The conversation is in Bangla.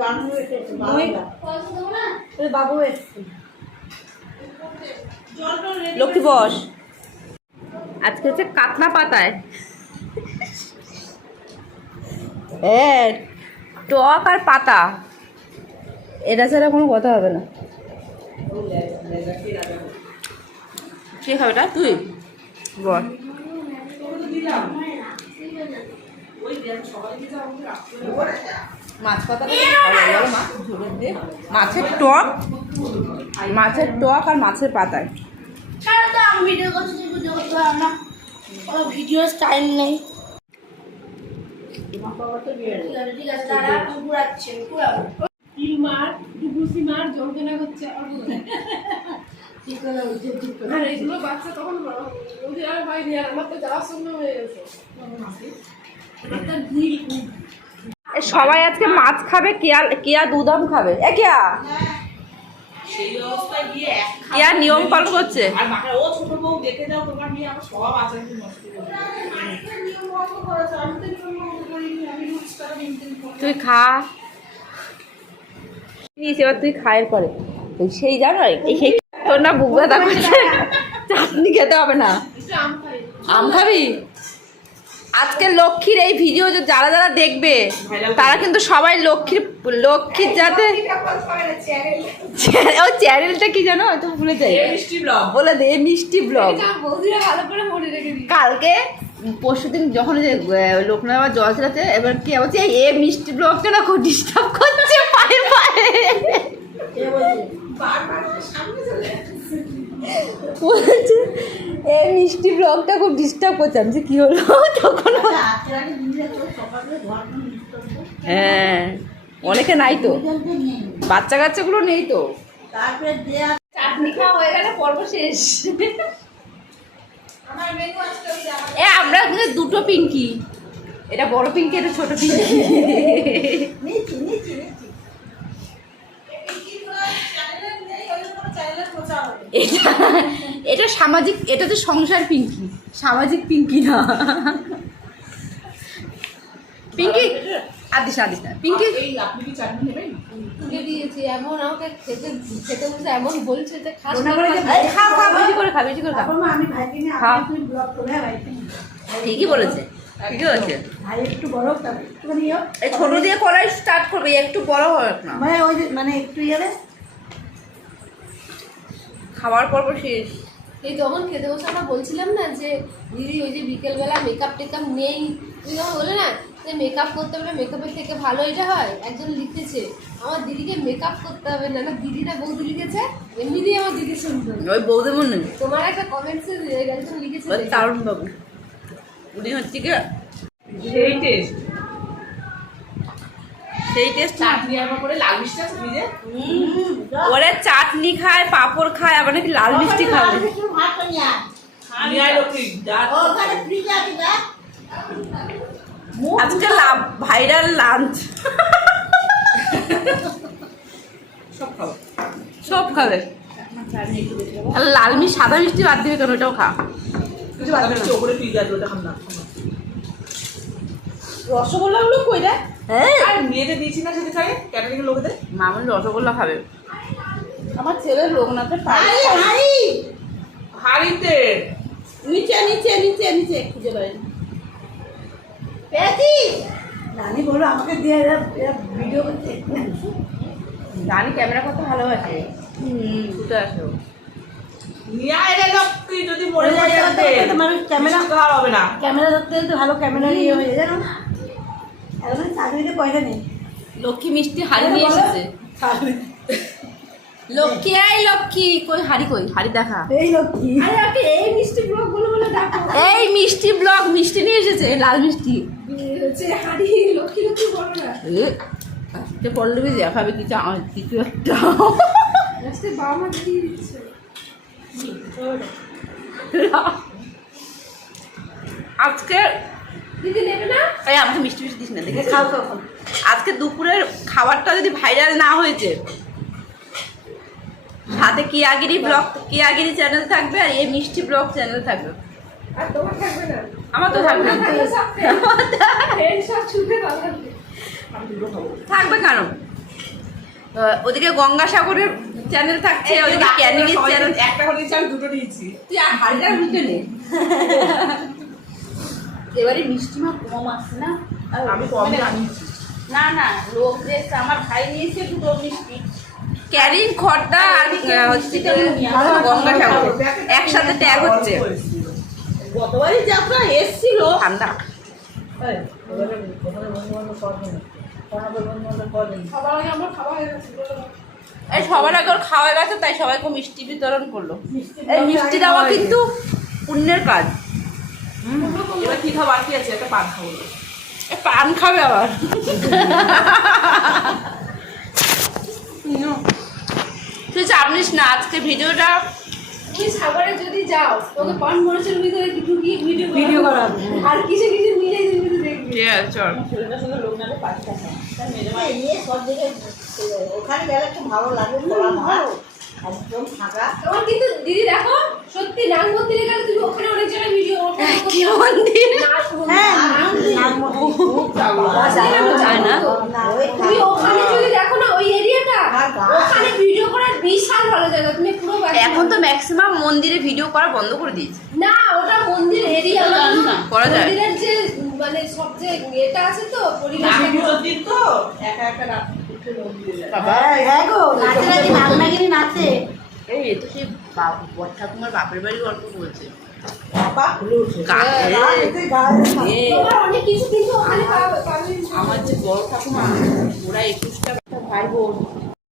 বাবু এসেছে। বাবু লক্ষ্মী বস। আজকে হচ্ছে কাতনা পাতায়। টক আর পাতা। এটা ছাড়া কোনো কথা হবে না। কে খাবে এটা? তুই? বল। মাছ পাতা মাছের টক মাছের টক আর মাছের পাতায়। ছাড়ো তো আমি ভিডিও টাইম নেই। মার ডুবুসি মার যন্ত্রণা করছে আর বাচ্চা তখন বড়। ওদের আর হয়নি আর আমার তো যাওয়ার সময় হয়ে গেছে। সবাই আজকে মাছ খাবে, কেয়া কেয়া দুধাম খাবে। এ কেয়া? কেয়া নিয়ম পালন করছে। তুই খা। এবার তুই খায়ের পরে সেই জানো সেই তোর না বুক ব্যথা করছে চাটনি খেতে হবে না। আম খাবি? আজকে লক্ষ্মীর এই ভিডিও যারা যারা দেখবে তারা কিন্তু সবাই লক্ষ্মীর লক্ষ্মীর যাতে ও চ্যানেলটা কি জানো? তো ভুলে যাই। এ মিষ্টি ব্লগ। বলে দে মিষ্টি ব্লগ। কালকে পরশু দিন যখন যে লোকনাথ আবার জল ছেড়েছে এবার কি বলছে এ মিষ্টি ব্লগটা না খুব ডিস্টার্ব করছে পায়ে পায়ে। বলছে এ মিষ্টি ব্লগটা খুব ডিস্টার্ব করছে। আমি যে কি হলো? তখন হ্যাঁ অনেকে নাই তো। বাচ্চা কাচ্চাগুলো নেই তো। চাটনি খাওয়া হয়ে গেলে পর্ব শেষ। এ আমরা দুটো পিঙ্কি। এটা বড় পিঙ্কি এটা ছোট পিঙ্কি। এটা এটা সামাজিক এটা তো সংসার পিঙ্কি। সামাজিক পিঙ্কি না। পিঙ্কি? আদিস আদিস না পিঙ্কি আপনি কি চাটনি নেবেন? তুলে দিয়েছি এমন আমাকে খেতে খেতে বসে এমন বলছে যে খাস খা খা বেশি করে খা বেশি করে খা মা আমি ভাইকে নিয়ে আপনি ব্লগ করবে ভাইকে ঠিকই বলেছে ঠিকই বলেছে। ভাই একটু বড় একটুখানি এই ছোট দিয়ে করাই স্টার্ট করবে একটু বড় হবে না। মানে ওই যে মানে একটু ইয়ে খাওয়ার পর্ব শেষ। এই যখন খেতে বসে আমরা বলছিলাম না যে দিদি ওই যে বিকেলবেলা মেকআপ টেকআপ নেই। তুমি যখন বলে না যে মেকআপ করতে হবে মেকআপের থেকে ভালো এটা হয়? একজন লিখেছে আমার দিদিকে মেকআপ করতে হবে না। না দিদি না বৌদি লিখেছে এমনিতেই আমার দিদি সুন্দর ওই বৌদি মনে তোমার একটা কমেন্টসে একজন লিখেছে তারুণ বাবু উনি হচ্ছে কি সেই টেস্ট সেই টেস্ট চাটনি করে লাল মিষ্টি আছে নিজে ওরে চাটনি খায় পাঁপড় খায় আবার নাকি লাল মিষ্টি খাবে। আজকে ভাইরাল লাঞ্চ সব খাব। সব খাবে। লাল মিষ্টি সাদা মিষ্টি বাদ দিবে কেন ওটাও খা। রসগোল্লাগুলো কই দেয় আর মেয়েদের দিয়েছি না সেটা খাই ক্যাটারিং লোকেদের? মামুনি রসগোল্লা খাবে। আমার ছেলে হাড়ি হাড়ি হাড়িতে। নিচে নিচে নিচে নিচে খুঁজে পেয়েছি। রানী বলো আমাকে দিয়ে এরা ভিডিও করছে জানি ক্যামেরা করতে ভালোবাসে। হুম। ছুটে আসে ও। নিয়ে আয় রে যদি মরে যায় ক্যামেরা হবে না। ক্যামেরা ধরতে ধরতে ভালো ক্যামেরা নিয়ে হয়ে যায় এখন পয়সা নেই। লক্ষ্মী মিষ্টি হাড়ি নিয়ে এসেছে। লক্ষ্মী এই লক্ষ্মী কই হাড়ি কই? হাড়ি দেখা। এই লোক কি আরে ওকে এই মিষ্টি ব্লগ বলে বলে ডাকো এই মিষ্টি ব্লক মিষ্টি নিয়ে এসেছে লাল মিষ্টি। হচ্ছে হাড়ি লক্ষ্মী লক্ষ্মী বলো না। আজকে পল্লবী দেখাবে কিছু কিছু একটা। বাবা মা দিয়ে দিচ্ছে। আজকে এই আমাকে মিষ্টি মিষ্টি দিস না দেখে খাও খাও। আজকে দুপুরের খাবারটা যদি ভাইরাল না হয়েছে সাথে কিয়াগিরি ব্লগ কিয়াগিরি চ্যানেল থাকবে আর এই মিষ্টি ব্লগ চ্যানেল থাকবে? আর তোমার থাকবে না? আমার তো থাকবে থাকবে কেন? ওদিকে গঙ্গাসাগরের চ্যানেল থাকছে ওদিকে ক্যানিংয়ের চ্যানেল একটা করে দুটো নিয়েছি। তুই আর হাড়িটার মধ্যে নে। এবারে মিষ্টি মা কম আসছে না? আমি কম মানে- আনিয়েছি না না লোক যে আমার ভাই নিয়েছে দুটো মিষ্টি। ক্যারিং খর্দা আর আহ, হচ্ছে গিয়ে গঙ্গাসাগর একসাথে ট্যাগ হচ্ছে। গতবারই যাত্রা এসছিল। ঠান্ডা। সবার আগে আমরা খাওয়া হয়ে গেছে বলে দাও। এই সবার আগে ওর খাওয়া গেছে তাই সবাইকে মিষ্টি বিতরণ করল। এই মিষ্টি দেওয়া কিন্তু পুণ্যের কাজ। এবার কি খাবার কি আছে? একটা পান খাব। এ পান খাবে আবার। তুই চাপনিস না আজকে ভিডিওটা তুমি সাগরে যদি যাও তোকে পান ভিতরে ভিডিও ভিডিও করাবো। আর কিছু কিছু মিলে দেখবি। চল লোক নালে তার মা ওখানে গেলে একটু ভালো লাগে খোলা মাঠ একদম ফাঁকা। তোমার কিন্তু দিদি দেখো সত্যি নাং মন্দিরে গেলে তুমি ওখানে অনেক জায়গায় ভিডিও কি মন্দির হ্যাঁ নাম না ওই তুমি ওখানে যদি দেখো না ওই এরিয়াটা ওখানে ভিডিও করার বিশাল ভালো জায়গা তুমি পুরো এখন তো ম্যাক্সিমাম মন্দিরে ভিডিও করা বন্ধ করে দিয়েছে। না ওটা মন্দির এরিয়া না। করা যায়। মন্দিরের যে মানে সব যে এটা আছে তো পরিবেশ তো একা একা রাত হ্যাঁ, গো নাচে নাচে নাগনাগিরি নাচে। এই তো সেই বাপ- ঠাকুমার বাপের বাড়ি গল্প বলছে। আমার যে বড় ঠাকুমা ওরা একুশটা ভাই বোন